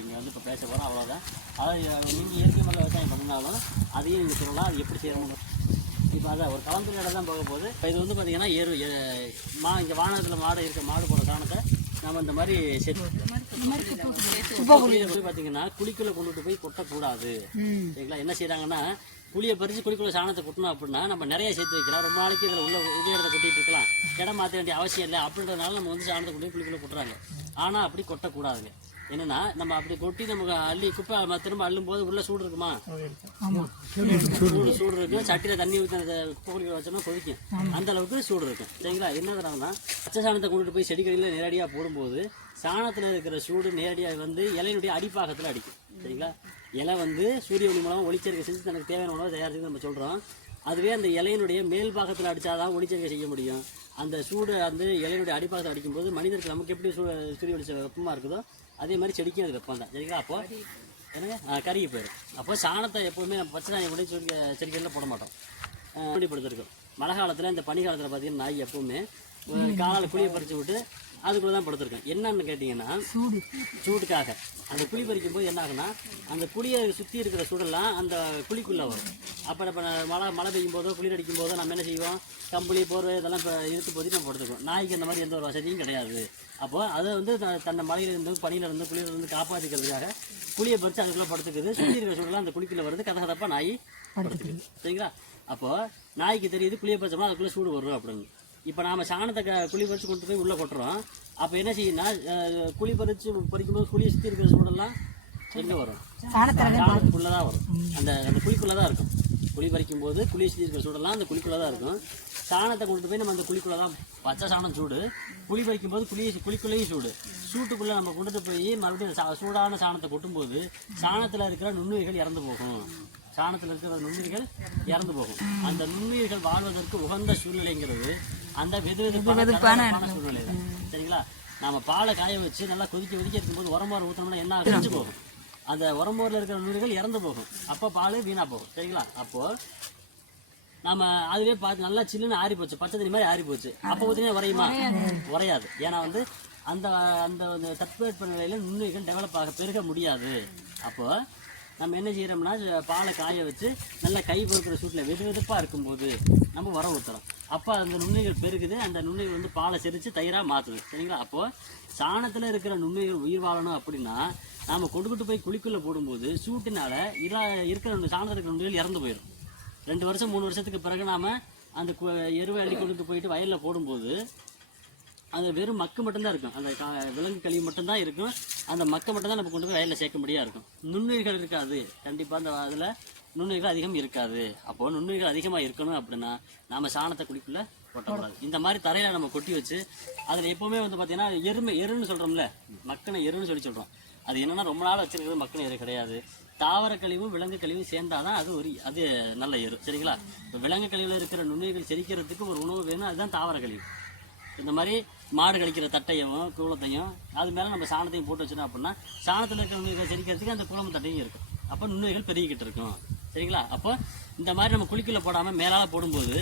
இங்கே வந்து இப்போ பேச போகிறோம் அவ்வளோதான் அதாவது நீங்கள் இயற்கை முறையில் விவசாயம் பண்ணாலும் அதையும் நீங்கள் சொல்லலாம் அது எப்படி செய்யணும் இப்போ அதான் ஒரு கலந்து இடம் தான் போக போகுது. இப்போ இது வந்து பார்த்தீங்கன்னா ஏறு மா இங்கே வானத்தில் மாடு இருக்க மாடு போட காரணத்தை நம்ம இந்த மாதிரி செட் பார்த்தீங்கன்னா குழிக்குள்ளே கொண்டுட்டு போய் கொட்டக்கூடாது. சரிங்களா? என்ன செய்கிறாங்கன்னா குழியை பறித்து குழிக்குள்ள சாணத்தை கொட்டணும் அப்படின்னா நம்ம நிறைய சேர்த்து வைக்கலாம். ரொம்ப நாளைக்கு இதில் உள்ள இதே இடத்த கொட்டிட்டு இருக்கலாம். இடம் மாற்ற வேண்டிய அவசியம் இல்லை. அப்படின்றதுனால நம்ம வந்து சாணத்தை கொண்டு போய் குழிக்குள்ளே கொட்டுறாங்க. ஆனால் அப்படி கொட்டக்கூடாதுங்க. என்னன்னா நம்ம அப்படி கொட்டி நமக்கு அள்ளி குப்பை ம- திரும்ப அள்ளும் போது உள்ள சூடு இருக்குமா? சூடு சூடு இருக்கும் சட்டியில் தண்ணி ஊற்றி அந்த குப்பை வச்சோம்னா கொதிக்கும். அந்த அளவுக்கு சூடு இருக்கும் சரிங்களா? என்னதுனா பச்சை சாணத்தை கொண்டுட்டு போய் செடிகளில் நேரடியாக போடும்போது சாணத்தில் இருக்கிற சூடு நேரடியாக வந்து இலையினுடைய அடிப்பாகத்தில் அடிக்கும். சரிங்களா? இலை வந்து சூரிய ஒளி மூலமாக ஒளிச்சேர்க்கை செஞ்சு தனக்கு தேவையான உணவை தயாரித்து நம்ம சொல்கிறோம் அதுவே அந்த இலையினுடைய மேல் பாகத்தில் அடித்தாதான் ஒளிச்சேர்க்கை செய்ய முடியும். அந்த சூடு அந்த இலையினுடைய அடிப்பாகத்தில் அடிக்கும்போது மனிதருக்கு நமக்கு எப்படி சூ சூரிய வெப்பமாக இருக்குதோ அதே மாதிரி செடிக்கும் அது வெப்பம் தான். சரிங்களா? அப்போ என்னங்க? கருகி போயிடும். அப்போ சாணத்தை எப்போவுமே நம்ம பச்சை நாயை கூட செடி செடிகளில் போட மாட்டோம். படுத்திருக்கோம் மழை காலத்தில் இந்த பனி காலத்தில் பார்த்தீங்கன்னா நாய் எப்பவுமே காலால் குழியை பறித்து விட்டு அதுக்குள்ளே தான் படுத்திருக்கோம் என்னன்னு கேட்டிங்கன்னா சூடுக்காக அந்த குழி பறிக்கும் போது என்ன ஆகுனா அந்த குழியை சுற்றி இருக்கிற சூடெல்லாம் அந்த குழிக்குள்ளே வரும். அப்போ இப்போ மழை மழை பெய்யும் போதோ குளிர் அடிக்கும் போதோ நம்ம என்ன செய்வோம்? கம்பளி போர்வை இதெல்லாம் இப்போ இழுத்து போதி நம்ம படுத்துக்குவோம். நாய்க்கு அந்த மாதிரி எந்த ஒரு வசதியும் கிடையாது. அப்போ அதை வந்து தன்னை மழையிலிருந்து பனியிலிருந்து குளிரிலிருந்து காப்பாற்றிக்கிறதுக்காக குழியை பறித்து அதுக்குள்ளே படுத்துக்குது. சுற்றி இருக்கிற சூடெல்லாம் அந்த குழிக்குள்ளே வருது. கதகதப்பா நாய் படுத்துக்குது. சரிங்களா? அப்போ நாய்க்கு தெரியுது குழியை பறிச்சோம்னா அதுக்குள்ளே சூடு வரும் அப்படின்னு. இப்போ நாம சாணத்தை க- குழி பறித்து கொண்டு போய் உள்ளே கொட்டுறோம். அப்போ என்ன செய்யும்னா அஹ், குழி பறித்து பறிக்கும்போது குழியை சுற்றி இருக்கிற சூடெல்லாம் எங்கே வரும்? சாணத்துக்குள்ளே தான் வரும். அந்த அந்த குழிக்குள்ளே தான் இருக்கும். குழி பறிக்கும் போது குழியை சுற்றி இருக்கிற சூடெல்லாம் அந்த குழிக்குள்ளே தான் இருக்கும். சாணத்தை கொண்டு போய் நம்ம அந்த குழிக்குள்ளே தான் பச்சை சாணம் சூடு. குழி பறிக்கும் போது குழி குழிக்குள்ளேயும் சூடு. சூட்டுக்குள்ளே நம்ம கொண்டுட்டு போய் மறுபடியும் சா- சூடான சாணத்தை கொட்டும்போது சாணத்தில் இருக்கிற நுண்ணுயிர்கள் இறந்து போகும். சாணத்தில் இருக்கிற நுண்ணுயிர்கள் இறந்து போகும். அந்த நுண்ணுயிர்கள் வாழ்வதற்கு உகந்த சூழ்நிலைங்கிறது அந்த வெது வெதுப்பான சூழ்நிலை தான் சரிங்களா? நாம பாலை காய வச்சு நல்லா கொதிக்க கொதிக்க இருக்கும்போது உரமோர் ஊற்றோம்னா என்ன? செஞ்சு போகும். அந்த உரமோரில் இருக்கிற நுண்ணுயிர்கள் இறந்து போகும். அப்போ பால் வீணா போகும். சரிங்களா? அப்போ நாம அதுவே பார்த்து நல்லா சில்லுன்னு ஆறி போச்சு. பச்சை தண்ணி மாதிரி ஆறி போச்சு. அப்போ ஊற்றினா உரையுமா? உரையாது. ஏன்னா வந்து அந்த அந்த அந்த தட்பவெட்ப நிலையில நுண்ணுயிர்கள் டெவலப் ஆக பெருக முடியாது. அப்போ நம்ம என்ன செய்கிறோம்னா பாலை காய வச்சு நல்லா கை பொறுக்கிற சூட்டில் வெது வெதுப்பாக இருக்கும்போது நம்ம உரம் ஊற்றுறோம் அப்போ அந்த நுண்ணுகள் பெருகுது அந்த நுண்ணுகள் வந்து பாலை செரித்து தயிராக மாற்றுது சரிங்களா? அப்போது சாணத்தில் இருக்கிற நுண்ணுகள் உயிர் வாழணும் அப்படின்னா நாம் கொண்டுகிட்டு போய் குழிக்குள்ளே போடும்போது சூட்டினால இரா இருக்கிற சாணத்தில் இருக்கிற நுண்ணுகள் இறந்து போயிடும். ரெண்டு வருஷம் மூணு வருஷத்துக்கு பிறகு நாம் அந்த கு- எருவை அள்ளி கொண்டு போயிட்டு வயலில் போடும்போது அந்த வெறும் மக்கு மட்டும்தான் இருக்கும். அந்த கா- விலங்கு கழிவு மட்டும்தான் இருக்கும். அந்த மக்கை மட்டும்தான் நம்ம கொண்டு போய் வயலில் சேர்க்க முடியா இருக்கும். நுண்ணுயிர்கள் இருக்காது. கண்டிப்பாக அந்த அதில் நுண்ணுயிர்கள் அதிகம் இருக்காது. அப்போ நுண்ணுயிர்கள் அதிகமாக இருக்கணும் அப்படின்னா நாம் சாணத்தை குழிக்குள்ள கொட்டக்கூடாது இந்த மாதிரி தரையில் நம்ம கொட்டி வச்சு அதில் எப்போவுமே வந்து பார்த்தீங்கன்னா எருமை எருன்னு சொல்கிறோம்ல மக்கின எருன்னு சொல்லி சொல்கிறோம் அது என்னென்னா ரொம்ப நாள் வச்சிருக்கிறது மக்கின எரு கிடையாது. தாவர கழிவும் விலங்கு கழிவும் சேர்ந்தாதான் அது ஒரு அது நல்ல எரு. சரிங்களா? இப்போ விலங்கு கழிவில் இருக்கிற நுண்ணுயிர்கள் செரிக்கிறதுக்கு ஒரு உணவு வேணும். அதுதான் தாவர கழிவு. இந்த மாதிரி மாடு கழிக்கிற தட்டையும் கூளத்தையும் அது மேலே நம்ம சாணத்தையும் போட்டு வச்சோம் அப்படின்னா சாணத்தில் இருக்கிற நுண்ணுயிர்கள் செரிக்கிறதுக்கு அந்த குளம் தட்டையும் இருக்கும். அப்போ நுண்ணுயிர்கள் பெருகிக்கிட்டு இருக்கும். சரிங்களா? அப்போ இந்த மாதிரி நம்ம குளிக்குள்ளே போடாமல் மேலால் போடும்போது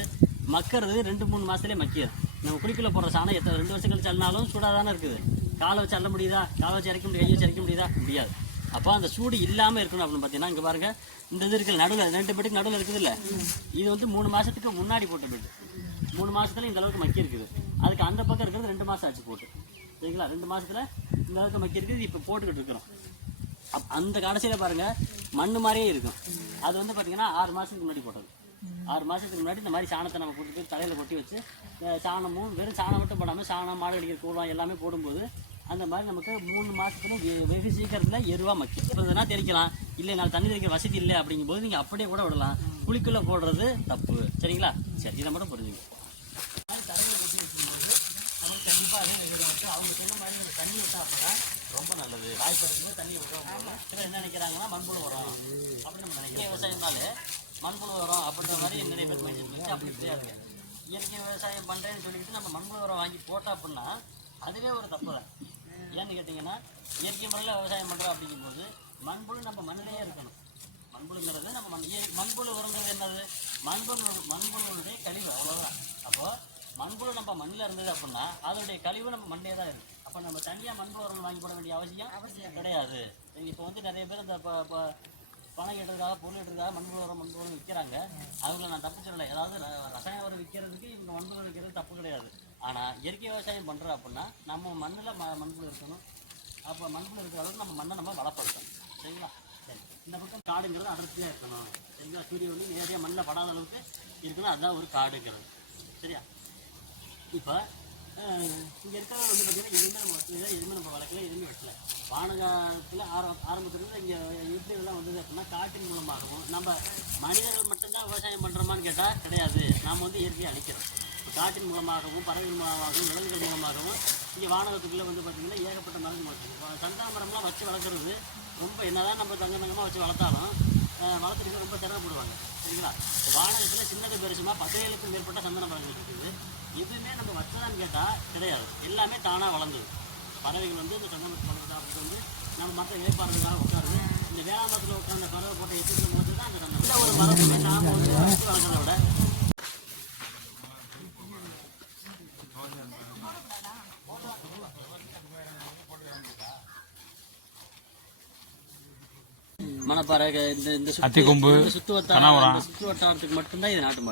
மக்கிறது ரெண்டு மூணு மாதத்துலேயே மக்கிடும் நம்ம குளிக்குள்ளே போடுற சாணம் எத்தனை ரெண்டு வருஷம் கழிச்சு அல்லாலும் சூடாக தானே இருக்குது. காலை வச்சு அள்ள முடியுதா? காலை வச்சு இறக்க முடியாது? கையை வச்சு இறக்க முடியுதா? முடியாது. அப்போ அந்த சூடு இல்லாமல் இருக்கணும் அப்படின்னு பார்த்தீங்கன்னா இங்கே பாருங்க இந்த இது இருக்கிற நடுவில் ரெண்டு பெட்டுக்கு நடுவில் இருக்குது இல்லை இது வந்து மூணு மாதத்துக்கு முன்னாடி போட்ட பெட்டு. மூணு மாதத்துல இந்த அளவுக்கு மக்கி இருக்குது அதுக்கு அந்த பக்கம் இருக்கிறது ரெண்டு மாதம் ஆச்சு போட்டு. சரிங்களா? ரெண்டு மாதத்தில் இந்த அளவுக்கு மக்கி இருக்குது இப்போ போட்டுக்கிட்டு இருக்கிறோம். அப் அந்த கடைசியில் பாருங்கள் மண்ணு மாதிரியே இருக்கும். அது வந்து பார்த்திங்கன்னா ஆறு மாதத்துக்கு முன்னாடி போட்டது. ஆறு மாதத்துக்கு முன்னாடி இந்த மாதிரி சாணத்தை நம்ம போட்டு தலையில் கொட்டி வச்சு சாணமும் வெறும் சாணம் மட்டும் போடாமல் சாணம் மாடு கடிக்கிற கூலம் எல்லாமே போடும்போது அந்த மாதிரி நமக்கு மூணு மாசத்துல வெகு சீக்கிரத்தில் எருவா மக்கி இப்போ தெளிக்கலாம். இல்லை நான் தண்ணி தெளிக்கிற வசதி இல்லை அப்படிங்கும்போது நீங்கள் அப்படியே கூட விடலாம். குளிக்குள்ளே போடுறது தப்பு. சரிங்களா? சரி இதை மட்டும் புரிஞ்சுங்க. அவங்க சொன்ன மாதிரி நம்ம தண்ணி விட்டா அப்பதான் ரொம்ப நல்லது வாய்ப்பு தண்ணி விடுறோம் சிலர் என்ன நினைக்கிறாங்கன்னா மண்புழு உரம் அப்படின்னு நம்ம நினைக்கிறோம் விவசாயம்னாலே மண்புழு உரம் அப்படின்ற மாதிரி நிறைய பேர் மைண்ட் வச்சு அப்படி கிடையாது இயற்கை விவசாயம் பண்ணுறேன்னு சொல்லிட்டு நம்ம மண்புழு உரம் வாங்கி போட்டோம் அப்படின்னா அதுவே ஒரு தப்பு தான் ஏன்னு கேட்டிங்கன்னா இயற்கை முறையில் விவசாயம் பண்ணுறோம் அப்படிங்கும்போது மண்புழு நம்ம மண்ணிலேயே இருக்கணும் மண்புழுங்கிறது நம்ம மண் இய- மண்புழு உரங்கிறது என்னது? மண்புழு மண்புழுடைய கழிவு அவ்வளோதான் அப்போது மண்புழு நம்ம மண்ணில் இருந்தது அப்படின்னா அதோடைய கழிவு நம்ம மண்ணே தான் இருக்கு. அப்ப நம்ம தனியா மண்புழு உரம் வாங்கி போட வேண்டிய அவசியம் கிடையாது. இப்போ வந்து நிறைய பேர் இந்த ப- ப- பணம் கேட்டதுக்காக பொருள் கேட்டதுக்காக மண்புழு உரம் மண்புழு விற்கிறாங்க அவங்கள நான் தப்பு சொல்லலை. ஏதாவது ரசாயன உரம் விற்கிறதுக்கு இவங்க மண்புழு விற்கிறது தப்பு கிடையாது. ஆனா இயற்கை விவசாயம் பண்றோம் அப்படின்னா நம்ம மண்ணுல ம மண்புழு இருக்கணும். அப்போ மண்புழு இருக்கிற அளவுக்கு நம்ம மண்ணை நம்ம வளப்படுத்தணும். சரிங்களா? சரி. இந்த பக்கம் காடுங்கிறது அடர்த்தியாக இருக்கணும். சரிங்களா? சூரிய ஒளி நேரடியாக மண்ணில் படாத அளவுக்கு இருக்கணும். அதுதான் ஒரு காடுங்கிறது. சரியா? இப்போ இங்கே இருக்கிற வந்து பார்த்தீங்கன்னா எதுவுமே நம்ம வசதியில எதுவுமே நம்ம வளர்க்கல எதுவுமே வெட்டல வானகாலத்தில் ஆரம் ஆரம்பத்துலேருந்து இங்கே எப்படி இதெல்லாம் வந்தது அப்படின்னா காட்டின் மூலமாகவும் நம்ம மனிதர்கள் மட்டும்தான் விவசாயம் பண்ணுறோமான்னு கேட்டால் கிடையாது. நாம் வந்து இயற்கையை அழிக்கிறோம். இப்போ காட்டின் மூலமாகவும் பறவைகள் மூலமாகவும் விலங்குகள் மூலமாகவும் இங்கே வானகத்துக்குள்ளே வந்து பார்த்திங்கன்னா ஏகப்பட்ட மரங்கள் வச்சுருக்கோம் சந்தாமரம்லாம் வச்சு வளர்க்குறது ரொம்ப என்னதான் நம்ம தங்க தங்கமாக வச்சு வளர்த்தாலும் வளர்த்துட்டு வளர்த்துறதுக்கு ரொம்ப திறமைப்படுவாங்க. சரிங்களா? வானகத்தில் சின்னது பெருசுமா பதினேழுக்கும் மேற்பட்ட சந்தன மரங்கள் இருக்குது. எதுவுமே நம்ம வச்சதான்னு கேட்டால் கிடையாது. எல்லாமே தானாக வளர்ந்தது. பறவைகள் வந்து இந்த சந்தன பழத்தை சாப்பிட்டு வந்து நம்ம மற்ற இலைப்பாடுறதுக்காக உட்காருது. இந்த வேளாண் மரத்தில் உட்கார்ந்த பறவை போட்ட எட்டு மரத்தில் தான் அந்த இந்த ஒரு மரம் நாம் வந்து வச்சு வளர்க்குறத விட. மணப்பாறை இந்த இந்த சுத்து- வட்டாரத்துக்கு மட்டும்தான் இது நாட்டு